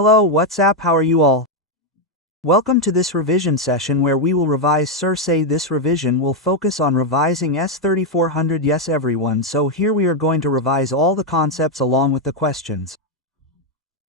Hello, what's up, how are you all? Welcome to this revision session where we will revise SAE. This revision will focus on revising S3400. Yes everyone, so here we are going to revise all the concepts along with the questions.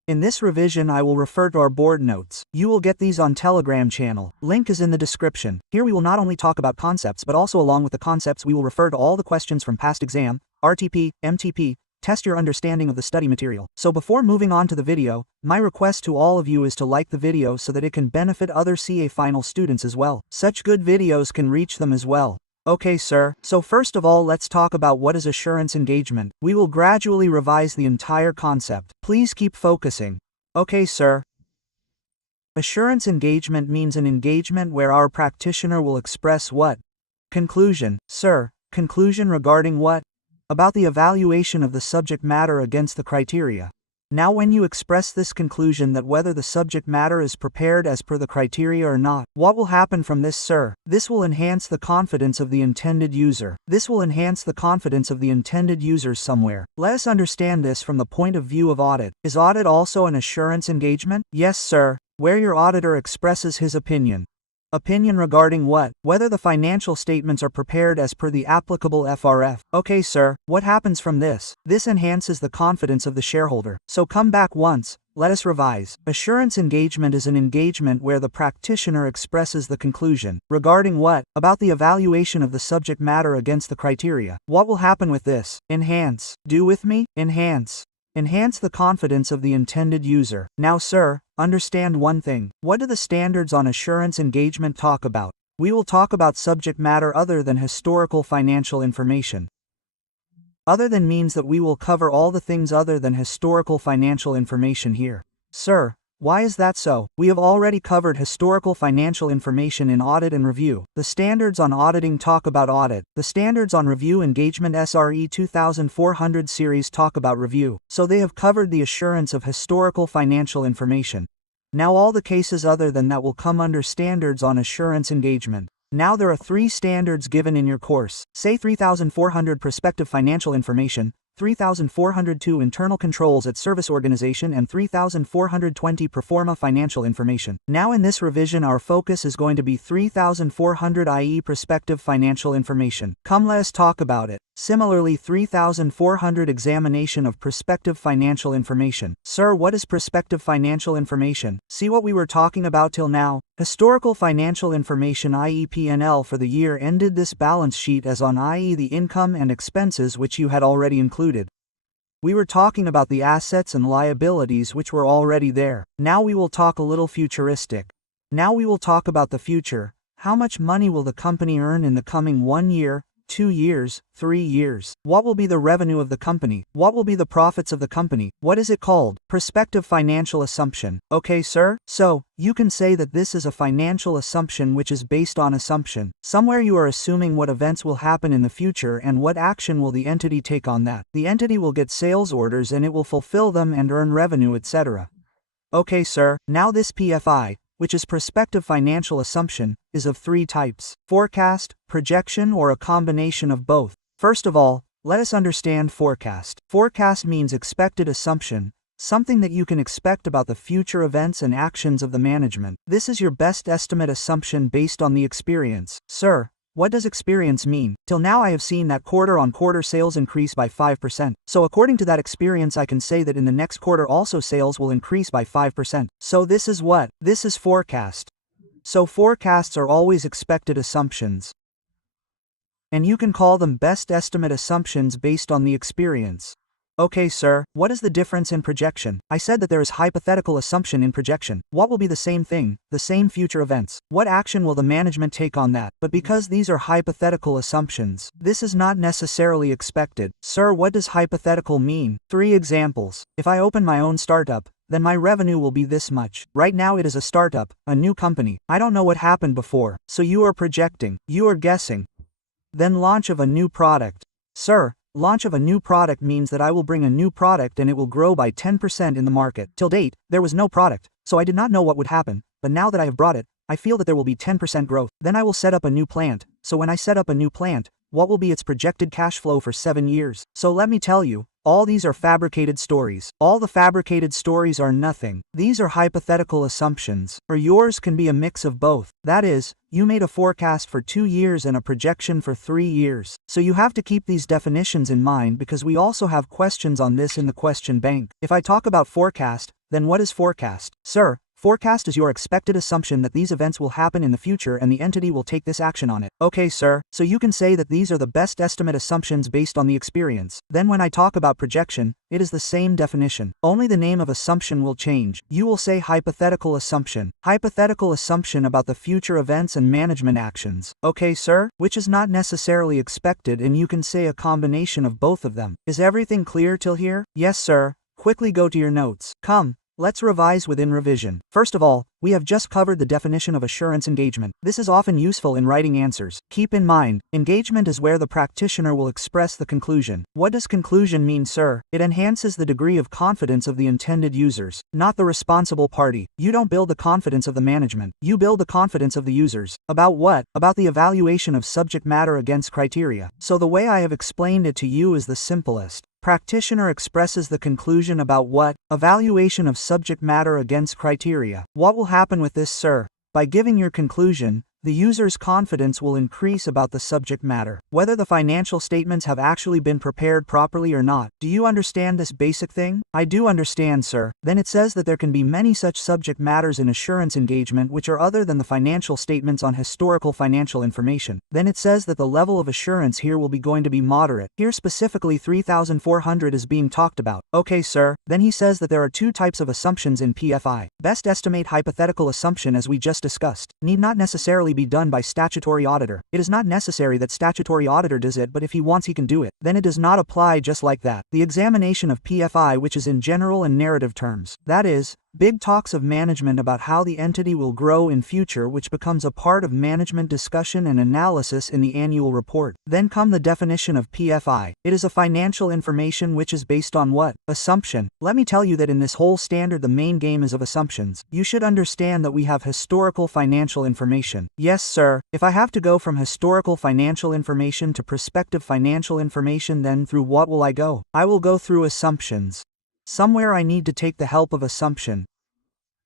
In this revision I will refer to our board notes. You will get these on Telegram channel. Link is in the description. Here we will not only talk about concepts but also along with the concepts we will refer to all the questions from past exam, RTP, MTP, test your understanding of the study material. So before moving on to the video, my request to all of you is to like the video so that it can benefit other CA final students as well. Such good videos can reach them as well. Okay sir, so first of all let's talk about what is assurance engagement. We will gradually revise the entire concept. Please keep focusing. Okay sir. Assurance engagement means an engagement where our practitioner will express what? Conclusion. Sir, conclusion regarding what? About the evaluation of the subject matter against the criteria. Now when you express this conclusion that whether the subject matter is prepared as per the criteria or not, what will happen from this sir? This will enhance the confidence of the intended user. This will enhance the confidence of the intended users somewhere. Let us understand this from the point of view of audit. Is audit also an assurance engagement? Yes sir, where your auditor expresses his opinion. Opinion regarding what? Whether the financial statements are prepared as per the applicable FRF. Okay sir, what happens from this? This enhances the confidence of the shareholder. So come back once, let us revise. Assurance engagement is an engagement where the practitioner expresses the conclusion. Regarding what? About the evaluation of the subject matter against the criteria. What will happen with this? Enhance. Do with me? Enhance. Enhance the confidence of the intended user. Now sir, understand one thing. What do the standards on assurance engagement talk about? We will talk about subject matter other than historical financial information. Other than means that we will cover all the things other than historical financial information here. Sir, why is that so? We have already covered historical financial information in audit and review. The standards on auditing talk about audit. The standards on review engagement SRE 2400 series talk about review. So they have covered the assurance of historical financial information. Now all the cases other than that will come under standards on assurance engagement. Now there are 3 standards given in your course. SAE 3400 prospective financial information, 3402 internal controls at service organization and 3420 Proforma financial information. Now in this revision our focus is going to be 3400 i.e. prospective financial information. Come let us talk about it. Similarly 3400 examination of prospective financial information. Sir, what is prospective financial information? See what we were talking about till now? Historical financial information i.e. P&L for the year ended, this balance sheet as on i.e. the income and expenses which you had already included. We were talking about the assets and liabilities which were already there. Now we will talk a little futuristic. Now we will talk about the future. How much money will the company earn in the coming 1 year, 2 years, 3 years? What will be the revenue of the company? What will be the profits of the company? What is it called? Prospective financial assumption. Okay sir? So, you can say that this is a financial assumption which is based on assumption. Somewhere you are assuming what events will happen in the future and what action will the entity take on that. The entity will get sales orders and it will fulfill them and earn revenue, etc. Okay sir, now this PFI, which is prospective financial assumption, is of 3 types: forecast, projection, or a combination of both. First of all, let us understand forecast. Forecast means expected assumption, something that you can expect about the future events and actions of the management. This is your best estimate assumption based on the experience. Sir, what does experience mean? Till now I have seen that quarter-on-quarter sales increase by 5%. So according to that experience I can say that in the next quarter also sales will increase by 5%. So this is what? This is forecast. So forecasts are always expected assumptions. And you can call them best estimate assumptions based on the experience. Okay sir, what is the difference in projection? I said that there is hypothetical assumption in projection. What will be the same thing, the same future events? What action will the management take on that? But because these are hypothetical assumptions, this is not necessarily expected. Sir, what does hypothetical mean? 3 examples. If I open my own startup, then my revenue will be this much. Right now it is a startup, a new company. I don't know what happened before. So you are projecting, you are guessing. Then launch of a new product. Sir, launch of a new product means that I will bring a new product and it will grow by 10% in the market. Till date, there was no product, so I did not know what would happen, but now that I have brought it, I feel that there will be 10% growth. Then I will set up a new plant. So when I set up a new plant, what will be its projected cash flow for 7 years? So let me tell you, All these are fabricated stories. All the fabricated stories are nothing. These are hypothetical assumptions. Or yours can be a mix of both. That is, you made a forecast for 2 years and a projection for 3 years. So you have to keep these definitions in mind because we also have questions on this in the question bank. If I talk about forecast, then what is forecast? Sir, forecast is your expected assumption that these events will happen in the future and the entity will take this action on it. Okay, sir, so you can say that these are the best estimate assumptions based on the experience. Then when I talk about projection, it is the same definition. Only the name of assumption will change. You will say hypothetical assumption. Hypothetical assumption about the future events and management actions. Okay, sir, which is not necessarily expected, and you can say a combination of both of them. Is everything clear till here? Yes, sir. Quickly go to your notes. Come. Let's revise within revision. First of all, we have just covered the definition of assurance engagement. This is often useful in writing answers. Keep in mind, engagement is where the practitioner will express the conclusion. What does conclusion mean, sir? It enhances the degree of confidence of the intended users, not the responsible party. You don't build the confidence of the management. You build the confidence of the users. About what? About the evaluation of subject matter against criteria. So the way I have explained it to you is the simplest. Practitioner expresses the conclusion about what? Evaluation of subject matter against criteria. What will happen with this, sir? By giving your conclusion, the user's confidence will increase about the subject matter, whether the financial statements have actually been prepared properly or not. Do you understand this basic thing? I do understand, sir. Then it says that there can be many such subject matters in assurance engagement which are other than the financial statements on historical financial information. Then it says that the level of assurance here will be going to be moderate. Here specifically 3,400 is being talked about. Okay, sir. Then he says that there are 2 types of assumptions in PFI. Best estimate hypothetical assumption, as we just discussed, need not necessarily be done by statutory auditor. It is not necessary that statutory auditor does it, but if he wants he can do it. Then it does not apply just like that. The examination of PFI, which is in general and narrative terms. That is, big talks of management about how the entity will grow in future, which becomes a part of management discussion and analysis in the annual report. Then come the definition of PFI. It is a financial information which is based on what? Assumption. Let me tell you that in this whole standard the main game is of assumptions. You should understand that we have historical financial information. Yes, sir. If I have to go from historical financial information to prospective financial information, then through what will I go? I will go through assumptions. Somewhere I need to take the help of assumption.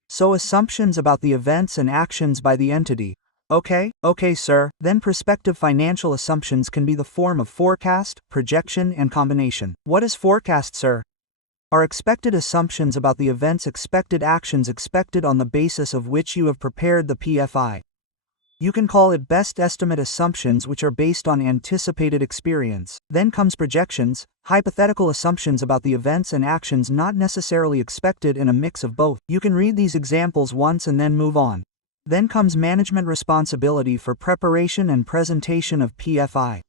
So assumptions about the events and actions by the entity. Okay, sir. Then prospective financial assumptions can be the form of forecast, projection, and combination. What is forecast, sir? Are expected assumptions about the events, expected actions expected on the basis of which you have prepared the PFI. You can call it best estimate assumptions which are based on anticipated experience. Then comes projections, hypothetical assumptions about the events and actions not necessarily expected, in a mix of both. You can read these examples once and then move on. Then comes management responsibility for preparation and presentation of PFI.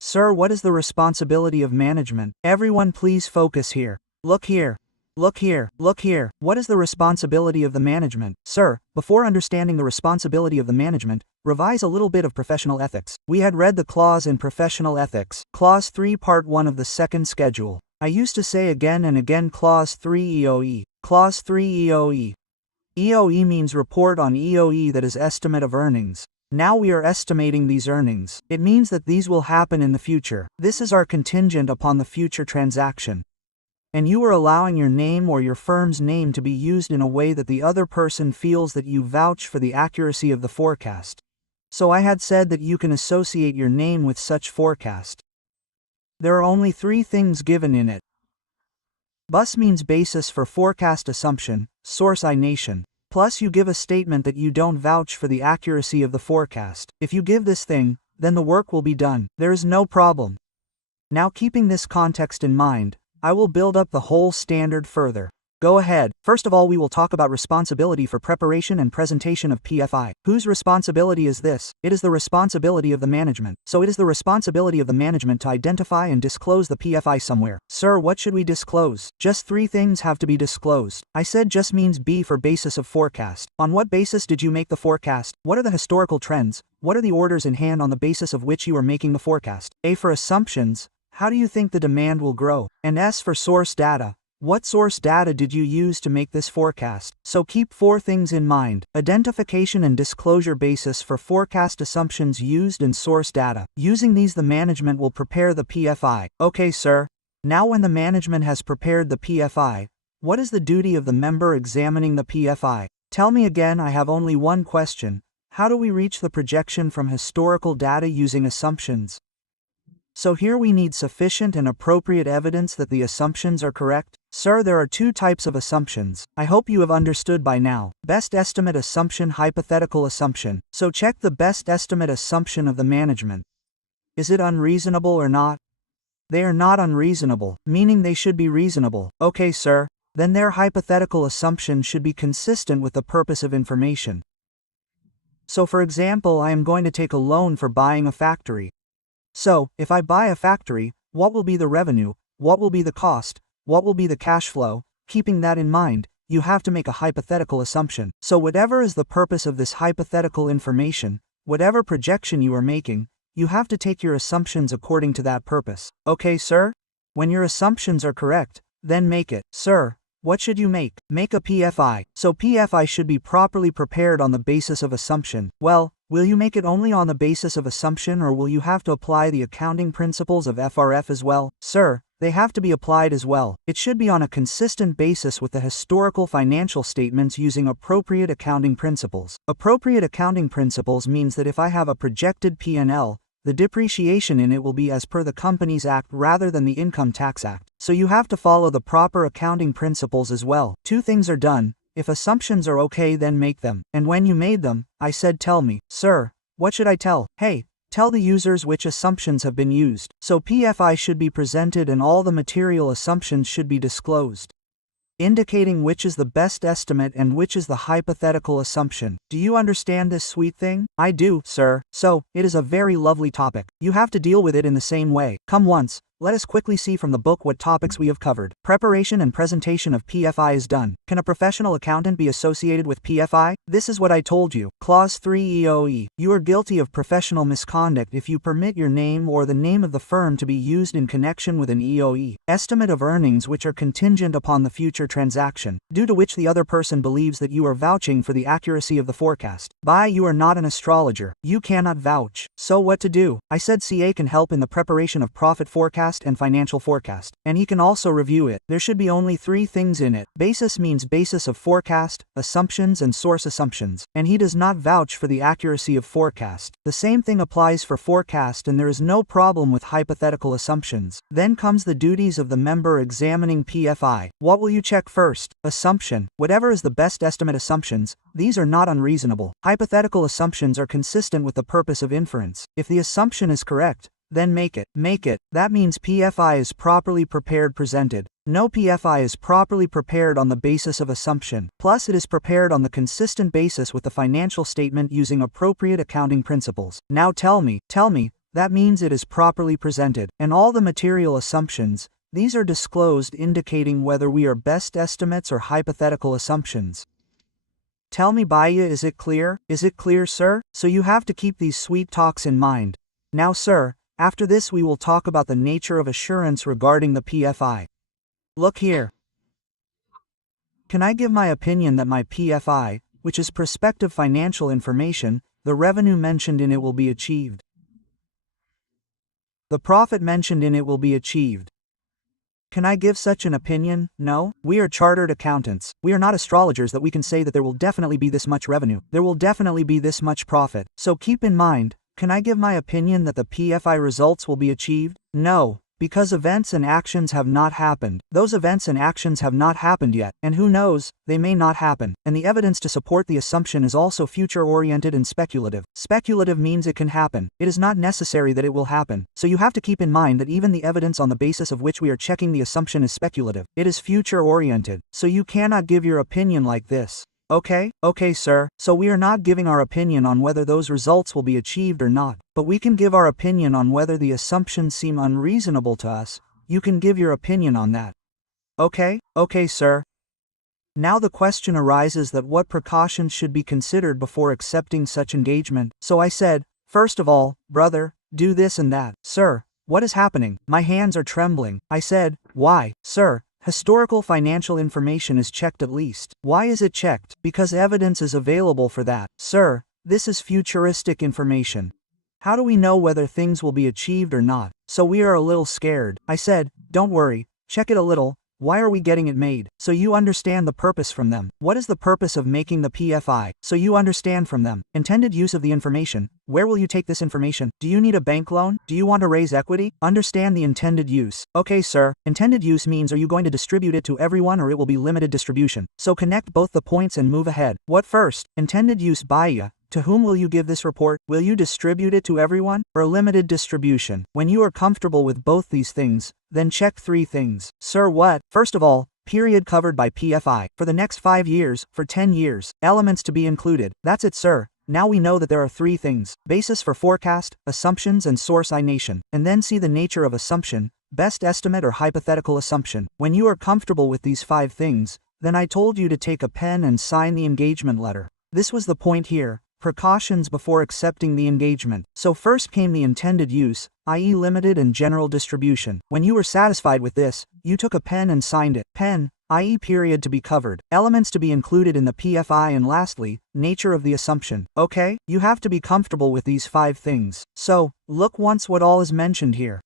Sir, what is the responsibility of management? Everyone please focus here. Look here. Look here, look here. What is the responsibility of the management? Sir, before understanding the responsibility of the management, revise a little bit of professional ethics. We had read the clause in professional ethics, Clause 3 Part 1 of the second schedule. I used to say again and again Clause 3 EOE. Clause 3 EOE. EOE means report on EOE, that is estimate of earnings. Now we are estimating these earnings. It means that these will happen in the future. This is our contingent upon the future transaction. And you are allowing your name or your firm's name to be used in a way that the other person feels that you vouch for the accuracy of the forecast. So I had said that you can associate your name with such forecast. There are only 3 things given in it. BUS means basis for forecast assumption, source I nation. Plus you give a statement that you don't vouch for the accuracy of the forecast. If you give this thing, then the work will be done. There is no problem. Now keeping this context in mind, I will build up the whole standard further. Go ahead. First of all, we will talk about responsibility for preparation and presentation of PFI. Whose responsibility is this? It is the responsibility of the management. So it is the responsibility of the management to identify and disclose the PFI somewhere. Sir, what should we disclose? Just 3 things have to be disclosed. I said just means B for basis of forecast. On what basis did you make the forecast? What are the historical trends? What are the orders in hand on the basis of which you are making the forecast? A for assumptions. How do you think the demand will grow? And S for source data. What source data did you use to make this forecast? So keep 4 things in mind. Identification and disclosure basis for forecast assumptions used in source data. Using these the management will prepare the PFI. Okay, sir. Now when the management has prepared the PFI, what is the duty of the member examining the PFI? Tell me again, I have only one question. How do we reach the projection from historical data using assumptions? So here we need sufficient and appropriate evidence that the assumptions are correct. Sir, there are two types of assumptions. I hope you have understood by now. Best estimate assumption, hypothetical assumption. So check the best estimate assumption of the management. Is it unreasonable or not? They are not unreasonable, meaning they should be reasonable. Okay, sir. Then their hypothetical assumption should be consistent with the purpose of information. So for example, I am going to take a loan for buying a factory. So, if I buy a factory, what will be the revenue, what will be the cost, what will be the cash flow? Keeping that in mind, you have to make a hypothetical assumption. So whatever is the purpose of this hypothetical information, whatever projection you are making, you have to take your assumptions according to that purpose. Okay, sir? When your assumptions are correct, then make it. Sir, what should you make? Make a PFI. So PFI should be properly prepared on the basis of assumption. Well, will you make it only on the basis of assumption, or will you have to apply the accounting principles of FRF as well? Sir, they have to be applied as well. It should be on a consistent basis with the historical financial statements using appropriate accounting principles. Appropriate accounting principles means that if I have a projected P&L, the depreciation in it will be as per the Companies Act rather than the Income Tax Act. So you have to follow the proper accounting principles as well. Two things are done. If assumptions are okay, then make them. And when you made them, I said tell me. Sir, what should I tell? Hey, tell the users which assumptions have been used. So PFI should be presented and all the material assumptions should be disclosed, indicating which is the best estimate and which is the hypothetical assumption. Do you understand this sweet thing? I do, sir. So, it is a very lovely topic. You have to deal with it in the same way. Come once. Let us quickly see from the book what topics we have covered. Preparation and presentation of PFI is done. Can a professional accountant be associated with PFI? This is what I told you. Clause 3 EOE. You are guilty of professional misconduct if you permit your name or the name of the firm to be used in connection with an EOE. Estimate of earnings which are contingent upon the future transaction, due to which the other person believes that you are vouching for the accuracy of the forecast. You are not an astrologer. You cannot vouch. So what to do? I said CA can help in the preparation of profit forecast and financial forecast, and he can also review it. There should be only three things in it. Basis means basis of forecast, assumptions and source assumptions, and he does not vouch for the accuracy of forecast. The same thing applies for forecast, and there is no problem with hypothetical assumptions. Then comes the duties of the member examining PFI. What will you check first? Assumption. Whatever is the best estimate assumptions, these are not unreasonable. Hypothetical assumptions are consistent with the purpose of inference. If the assumption is correct, then make it. Make it. That means PFI is properly prepared presented. No PFI is properly prepared on the basis of assumption. Plus it is prepared on the consistent basis with the financial statement using appropriate accounting principles. Now tell me, that means it is properly presented. And all the material assumptions, these are disclosed, indicating whether we are best estimates or hypothetical assumptions. Tell me, is it clear? Is it clear, sir? So you have to keep these sweet talks in mind. Now, sir, after this we will talk about the nature of assurance regarding the PFI. Look here. Can I give my opinion that my PFI, which is prospective financial information, the revenue mentioned in it will be achieved? The profit mentioned in it will be achieved. Can I give such an opinion? No. We are chartered accountants. We are not astrologers that we can say that there will definitely be this much revenue. There will definitely be this much profit. So keep in mind, can I give my opinion that the PFI results will be achieved? No, because events and actions have not happened. Those events and actions have not happened yet, and who knows, they may not happen. And the evidence to support the assumption is also future-oriented and speculative. Speculative means it can happen. It is not necessary that it will happen. So you have to keep in mind that even the evidence on the basis of which we are checking the assumption is speculative. It is future-oriented. So you cannot give your opinion like this. Okay, sir, so we are not giving our opinion on whether those results will be achieved or not, but we can give our opinion on whether the assumptions seem unreasonable to us. You can give your opinion on that. Okay, sir. Now the question arises that what precautions should be considered before accepting such engagement. So I said, first of all, brother, do this and that. Sir, what is happening? My hands are trembling. I said, why, sir? Historical financial information is checked at least. Why is it checked? Because evidence is available for that. Sir, this is futuristic information. How do we know whether things will be achieved or not? So we are a little scared. I said, Don't worry, check it a little. Why are we getting it made? So you understand the purpose from them. What is the purpose of making the PFI? So you understand from them. Intended use of the information. Where will you take this information? Do you need a bank loan? Do you want to raise equity? Understand the intended use. Okay, sir. Intended use means are you going to distribute it to everyone or it will be limited distribution? So connect both the points and move ahead. What first? Intended use by ya. To whom will you give this report? Will you distribute it to everyone, or limited distribution? When you are comfortable with both these things, then check 3 things. Sir, what? First of all, period covered by PFI. For the next 5 years, for 10 years. Elements to be included. That's it, sir. Now we know that there are 3 things. Basis for forecast, assumptions and source I-nation. And then see the nature of assumption, best estimate or hypothetical assumption. When you are comfortable with these 5 things, then I told you to take a pen and sign the engagement letter. This was the point here. Precautions before accepting the engagement. So first came the intended use, i.e. limited and general distribution. When you were satisfied with this, you took a pen and signed it. Pen, i.e. period to be covered. Elements to be included in the PFI and lastly, nature of the assumption. Okay? You have to be comfortable with these 5 things. So, look once what all is mentioned here.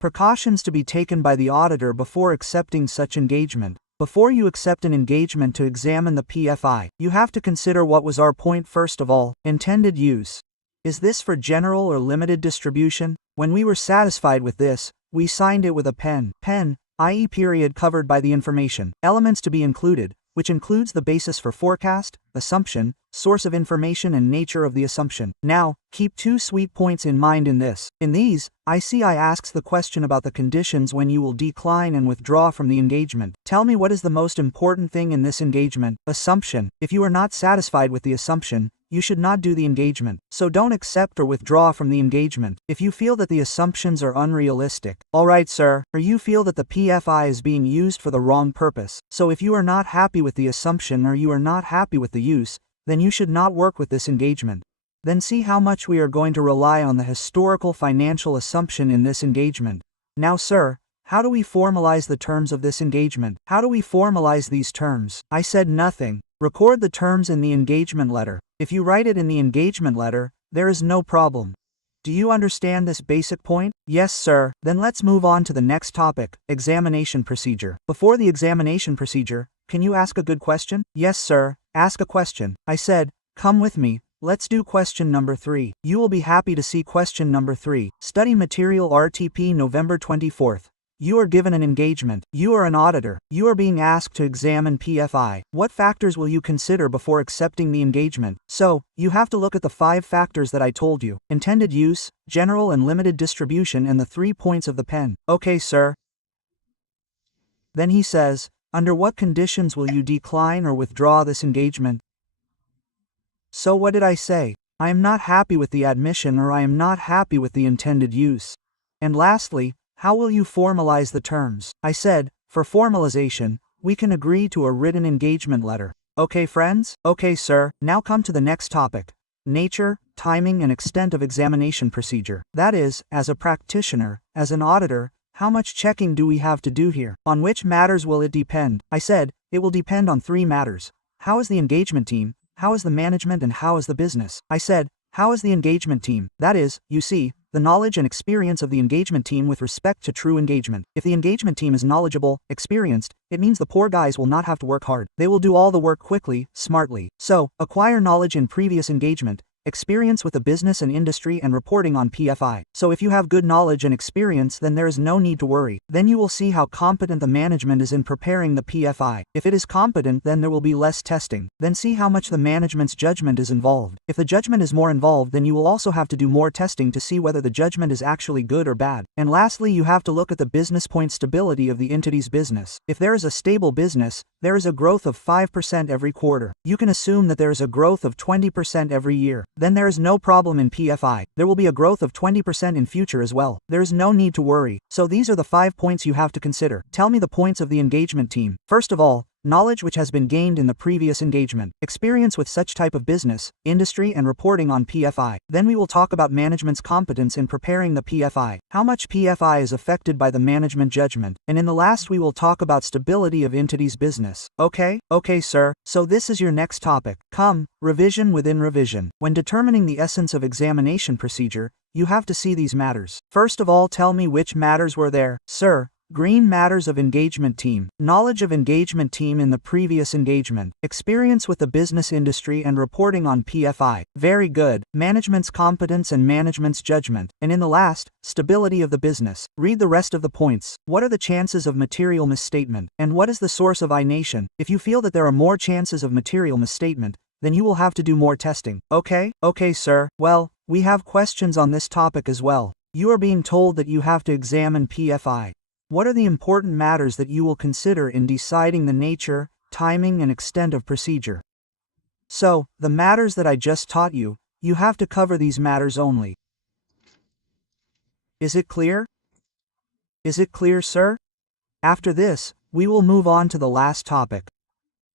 Precautions to be taken by the auditor before accepting such engagement. Before you accept an engagement to examine the PFI, you have to consider what was our point first of all, intended use. Is this for general or limited distribution? When we were satisfied with this, we signed it with a pen. Pen, i.e. period covered by the information. Elements to be included, which includes the basis for forecast, assumption, source of information and nature of the assumption. Now, keep 2 sweet points in mind in this. In these, I asks the question about the conditions when you will decline and withdraw from the engagement. Tell me what is the most important thing in this engagement? Assumption. If you are not satisfied with the assumption, you should not do the engagement. So don't accept or withdraw from the engagement if you feel that the assumptions are unrealistic. Alright, sir, or you feel that the PFI is being used for the wrong purpose. So if you are not happy with the assumption or you are not happy with the use, then you should not work with this engagement. Then see how much we are going to rely on the historical financial assumption in this engagement. Now, sir, how do we formalize the terms of this engagement? How do we formalize these terms? I said nothing. Record the terms in the engagement letter. If you write it in the engagement letter, there is no problem. Do you understand this basic point? Yes, sir. Then let's move on to the next topic, examination procedure. Before the examination procedure, can you ask a good question? Yes, sir. Ask a question. I said, come with me. Let's do question number 3. You will be happy to see question number 3. Study material RTP November 24th. You are given an engagement. You are an auditor. You are being asked to examine PFI. What factors will you consider before accepting the engagement? So, you have to look at the 5 factors that I told you. Intended use, general and limited distribution and the 3 points of the pen. Okay, sir. Then he says, under what conditions will you decline or withdraw this engagement? So what did I say? I am not happy with the admission or I am not happy with the intended use. And lastly, how will you formalize the terms? I said, for formalization, we can agree to a written engagement letter. Okay, friends? Okay, sir. Now come to the next topic. Nature, timing and extent of examination procedure. That is, as a practitioner, as an auditor, how much checking do we have to do here? On which matters will it depend? I said, it will depend on 3 matters. How is the engagement team? How is the management and how is the business? I said, how is the engagement team? That is, you see, the knowledge and experience of the engagement team with respect to true engagement. If the engagement team is knowledgeable, experienced, it means the poor guys will not have to work hard. They will do all the work quickly, smartly. So, acquire knowledge in previous engagement, experience with the business and industry and reporting on PFI. So if you have good knowledge and experience, then there is no need to worry. Then you will see how competent the management is in preparing the PFI. If it is competent, then there will be less testing. Then see how much the management's judgment is involved. If the judgment is more involved, then you will also have to do more testing to see whether the judgment is actually good or bad. And lastly, you have to look at the business point stability of the entity's business. If there is a stable business, there is a growth of 5% every quarter. You can assume that there is a growth of 20% every year. Then there is no problem in PFI. There will be a growth of 20% in future as well. There is no need to worry. So these are the 5 points you have to consider. Tell me the points of the engagement team. First of all, knowledge which has been gained in the previous engagement, experience with such type of business, industry and reporting on PFI. Then we will talk about management's competence in preparing the PFI, how much PFI is affected by the management judgment, and in the last we will talk about stability of entity's business. Okay? Okay, sir. So this is your next topic. Come, revision within revision. When determining the essence of examination procedure, you have to see these matters. First of all, tell me which matters were there. Sir, Green matters of engagement team. Knowledge of engagement team in the previous engagement. Experience with the business industry and reporting on PFI. Very good. Management's competence and management's judgment. And in the last, stability of the business. Read the rest of the points. What are the chances of material misstatement? And what is the source of I-nation? If you feel that there are more chances of material misstatement, then you will have to do more testing. Okay? Okay, sir. Well, we have questions on this topic as well. You are being told that you have to examine PFI. What are the important matters that you will consider in deciding the nature, timing, and extent of procedure? So, the matters that I just taught you, you have to cover these matters only. Is it clear? Is it clear, sir? After this, we will move on to the last topic.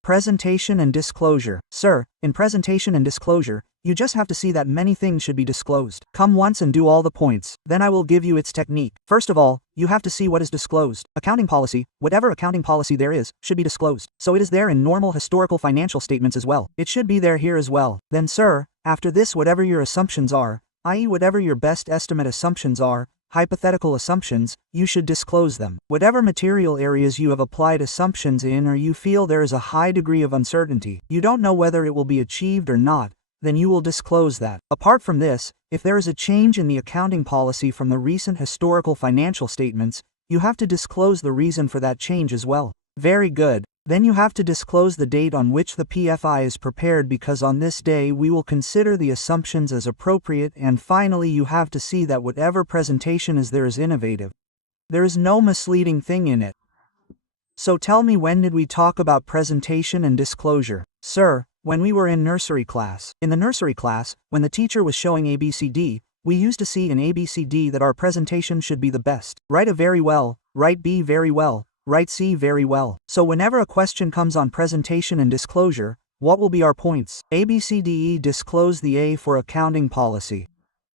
Presentation and disclosure. Sir, in presentation and disclosure, you just have to see that many things should be disclosed. Come once and do all the points, then I will give you its technique. First of all, you have to see what is disclosed. Accounting policy, whatever accounting policy there is, should be disclosed. So it is there in normal historical financial statements as well. It should be there here as well. Then sir, after this whatever your assumptions are, i.e. whatever your best estimate assumptions are, hypothetical assumptions, you should disclose them. Whatever material areas you have applied assumptions in or you feel there is a high degree of uncertainty, you don't know whether it will be achieved or not, then you will disclose that. Apart from this, if there is a change in the accounting policy from the recent historical financial statements, you have to disclose the reason for that change as well. Very good. Then you have to disclose the date on which the PFI is prepared because on this day we will consider the assumptions as appropriate, and finally you have to see that whatever presentation is there is innovative. There is no misleading thing in it. So tell me, when did we talk about presentation and disclosure? Sir, when we were in nursery class. In the nursery class, when the teacher was showing ABCD, we used to see in ABCD that our presentation should be the best. Write A very well, write B very well, write C very well. So whenever a question comes on presentation and disclosure, what will be our points? ABCDE disclose the A for accounting policy.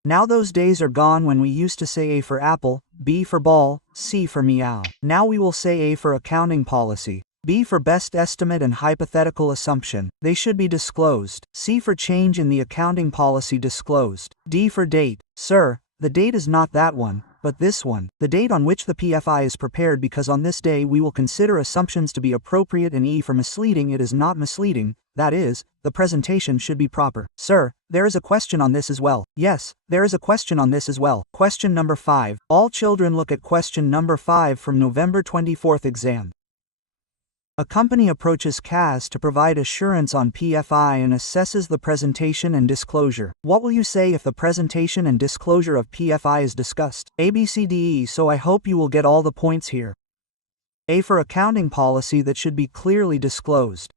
Now those days are gone when we used to say A for apple, B for ball, C for meow. Now we will say A for accounting policy, B for best estimate and hypothetical assumption. They should be disclosed. C for change in the accounting policy disclosed. D for date. Sir, the date is not that one, but this one. The date on which the PFI is prepared because on this day we will consider assumptions to be appropriate, and E for misleading, it is not misleading, that is, the presentation should be proper. Sir, there is a question on this as well. Yes, there is a question on this as well. Question number 5. All children look at question number 5 from November 24th exam. A company approaches CAS to provide assurance on PFI and assesses the presentation and disclosure. What will you say if the presentation and disclosure of PFI is discussed? ABCDE. So I hope you will get all the points here. A for accounting policy, that should be clearly disclosed.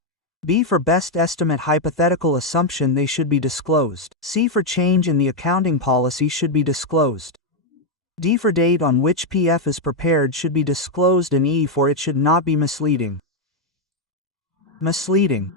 B for best estimate hypothetical assumption, they should be disclosed. C for change in the accounting policy should be disclosed. D for date on which PF is prepared should be disclosed, and E for it should not be misleading. Misleading.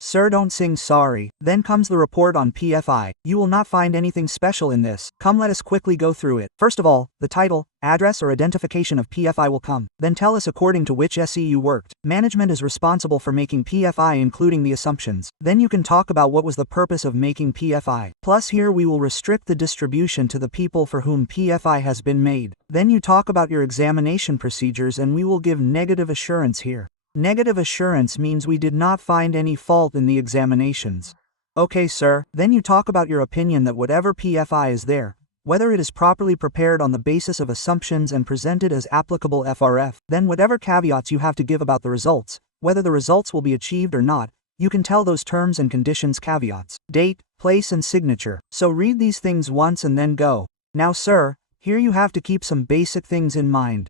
Sir, don't sing sorry. Then comes the report on PFI. You will not find anything special in this. Come, let us quickly go through it. First of all, the title, address or identification of PFI will come. Then tell us according to which SE you worked. Management is responsible for making PFI, including the assumptions. Then you can talk about what was the purpose of making PFI. Plus here we will restrict the distribution to the people for whom PFI has been made. Then you talk about your examination procedures, and we will give negative assurance here. Negative assurance means we did not find any fault in the examinations. Okay, sir. Then you talk about your opinion that whatever PFI is there, whether it is properly prepared on the basis of assumptions and presented as applicable FRF, then whatever caveats you have to give about the results, whether the results will be achieved or not, you can tell those terms and conditions caveats. Date, place and signature. So read these things once and then go. Now sir, here you have to keep some basic things in mind.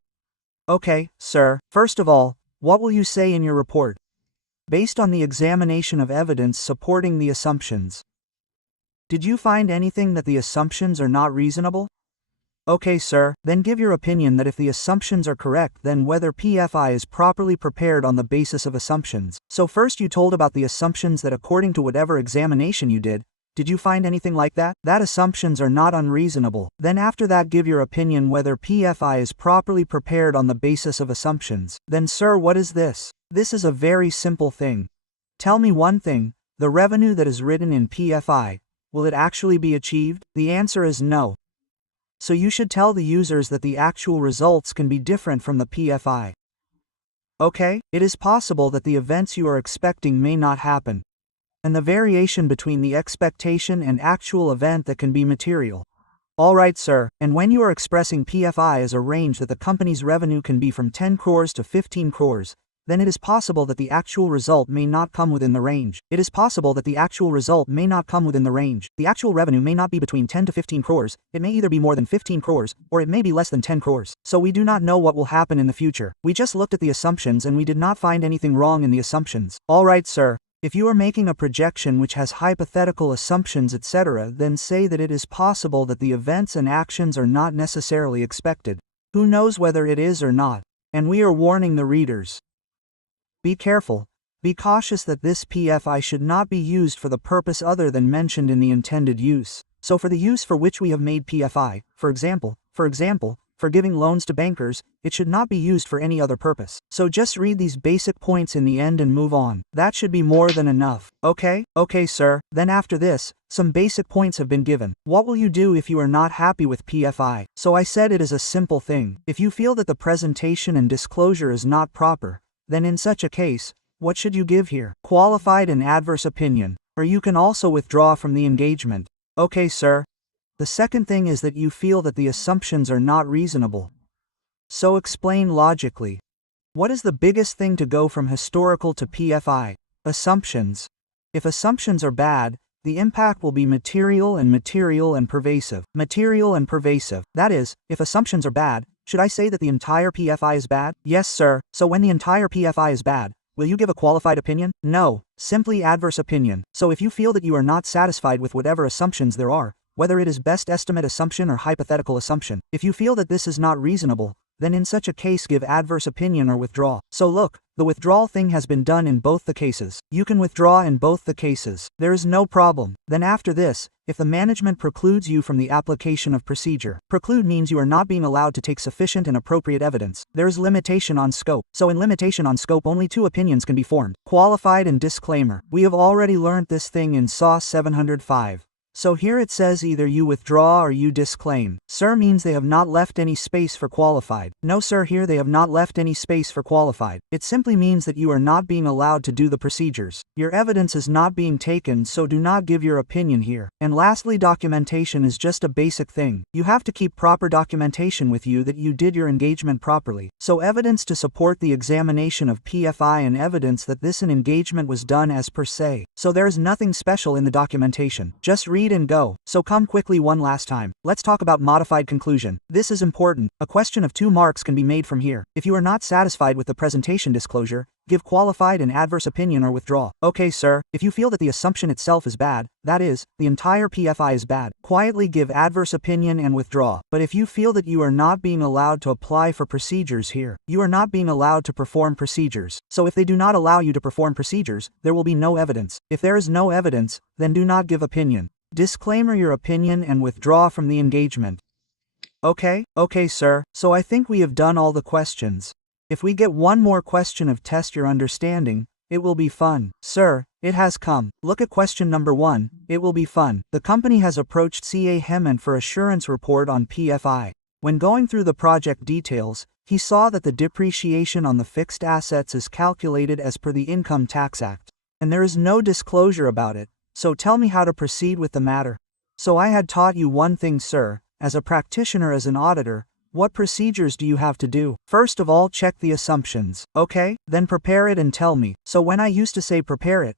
Okay, sir. First of all, what will you say in your report? Based on the examination of evidence supporting the assumptions. Did you find anything that the assumptions are not reasonable? Okay, sir. Then give your opinion that if the assumptions are correct, then whether PFI is properly prepared on the basis of assumptions. So first you told about the assumptions that according to whatever examination you did you find anything like that? That assumptions are not unreasonable. Then after that give your opinion whether PFI is properly prepared on the basis of assumptions. Then sir, what is this? This is a very simple thing. Tell me one thing, the revenue that is written in PFI, will it actually be achieved? The answer is no. So you should tell the users that the actual results can be different from the PFI. Okay, it is possible that the events you are expecting may not happen, and the variation between the expectation and actual event that can be material. Alright sir, and when you are expressing PFI as a range that the company's revenue can be from 10 crores to 15 crores, then it is possible that the actual result may not come within the range. It is possible that the actual result may not come within the range. The actual revenue may not be between 10 to 15 crores, it may either be more than 15 crores, or it may be less than 10 crores. So we do not know what will happen in the future. We just looked at the assumptions and we did not find anything wrong in the assumptions. Alright sir, if you are making a projection which has hypothetical assumptions etc., then say that it is possible that the events and actions are not necessarily expected. Who knows whether it is or not? And we are warning the readers. Be careful, be cautious that this PFI should not be used for the purpose other than mentioned in the intended use. So for the use for which we have made PFI, for example, for giving loans to bankers, it should not be used for any other purpose. So just read these basic points in the end and move on. That should be more than enough. Okay sir, then after this, some basic points have been given. What will you do if you are not happy with PFI? So I said it is a simple thing. If you feel that the presentation and disclosure is not proper, then in such a case, what should you give here? Qualified and adverse opinion, or you can also withdraw from the engagement. Okay sir. The second thing is that you feel that the assumptions are not reasonable. So explain logically. What is the biggest thing to go from historical to PFI? Assumptions. If assumptions are bad, the impact will be material and pervasive. Material and pervasive. That is, if assumptions are bad, should I say that the entire PFI is bad? Yes sir, so when the entire PFI is bad, will you give a qualified opinion? No, simply adverse opinion. So if you feel that you are not satisfied with whatever assumptions there are, whether it is best estimate assumption or hypothetical assumption, if you feel that this is not reasonable, then in such a case give adverse opinion or withdraw. So look, the withdrawal thing has been done in both the cases. You can withdraw in both the cases. There is no problem. Then after this, if the management precludes you from the application of procedure, preclude means you are not being allowed to take sufficient and appropriate evidence. There is limitation on scope. So in limitation on scope only two opinions can be formed, qualified and disclaimer. We have already learned this thing in SAW 705. So here it says either you withdraw or you disclaim. Sir means they have not left any space for qualified. No sir, here they have not left any space for qualified. It simply means that you are not being allowed to do the procedures. Your evidence is not being taken, so do not give your opinion here. And lastly, documentation is just a basic thing. You have to keep proper documentation with you that you did your engagement properly. So evidence to support the examination of PFI and evidence that this engagement was done as per se. So there is nothing special in the documentation. Just read and go. So come quickly one last time. Let's talk about modified conclusion. This is important. A question of 2 marks can be made from here. If you are not satisfied with the presentation disclosure, give qualified and adverse opinion or withdraw. Okay sir, if you feel that the assumption itself is bad, that is, the entire PFI is bad, quietly give adverse opinion and withdraw. But if you feel that you are not being allowed to apply for procedures here, you are not being allowed to perform procedures. So if they do not allow you to perform procedures, there will be no evidence. If there is no evidence, then do not give opinion. Disclaimer your opinion and withdraw from the engagement. Okay sir, so I think we have done all the questions. If we get one more question of test your understanding, it will be fun. Sir, it has come. Look at question number 1, it will be fun. The company has approached SAE for assurance report on PFI. When going through the project details, he saw that the depreciation on the fixed assets is calculated as per the Income Tax Act, and there is no disclosure about it. So tell me how to proceed with the matter. So I had taught you one thing sir, as a practitioner, as an auditor, what procedures do you have to do? First of all, check the assumptions. Okay, then prepare it and tell me. So when I used to say prepare it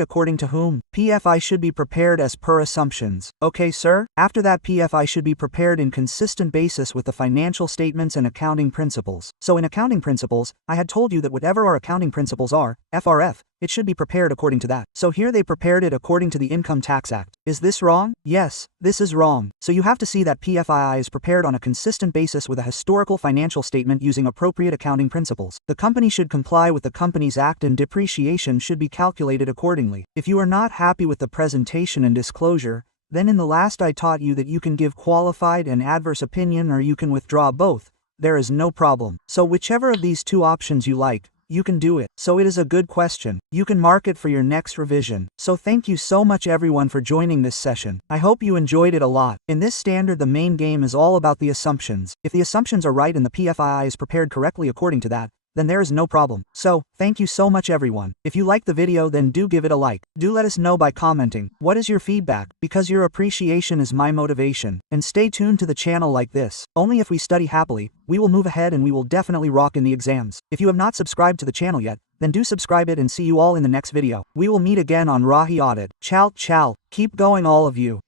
according to whom? PFI should be prepared as per assumptions. Okay sir? After that, PFI should be prepared in consistent basis with the financial statements and accounting principles. So in accounting principles, I had told you that whatever our accounting principles are, FRF, it should be prepared according to that. So here they prepared it according to the Income Tax Act. Is this wrong? Yes, this is wrong. So you have to see that PFI is prepared on a consistent basis with a historical financial statement using appropriate accounting principles. The company should comply with the Companies Act and depreciation should be calculated accordingly. If you are not happy with the presentation and disclosure, then in the last I taught you that you can give qualified and adverse opinion or you can withdraw both. There is no problem. So whichever of these 2 options you like, you can do it. So it is a good question. You can mark it for your next revision. So thank you so much everyone for joining this session. I hope you enjoyed it a lot. In this standard, the main game is all about the assumptions. If the assumptions are right and the PFI is prepared correctly according to that, then there is no problem. So, thank you so much everyone. If you like the video, then do give it a like. Do let us know by commenting. What is your feedback? Because your appreciation is my motivation. And stay tuned to the channel like this. Only if we study happily, we will move ahead and we will definitely rock in the exams. If you have not subscribed to the channel yet, then do subscribe it and see you all in the next video. We will meet again on Rahi Audit. Ciao ciao. Keep going all of you.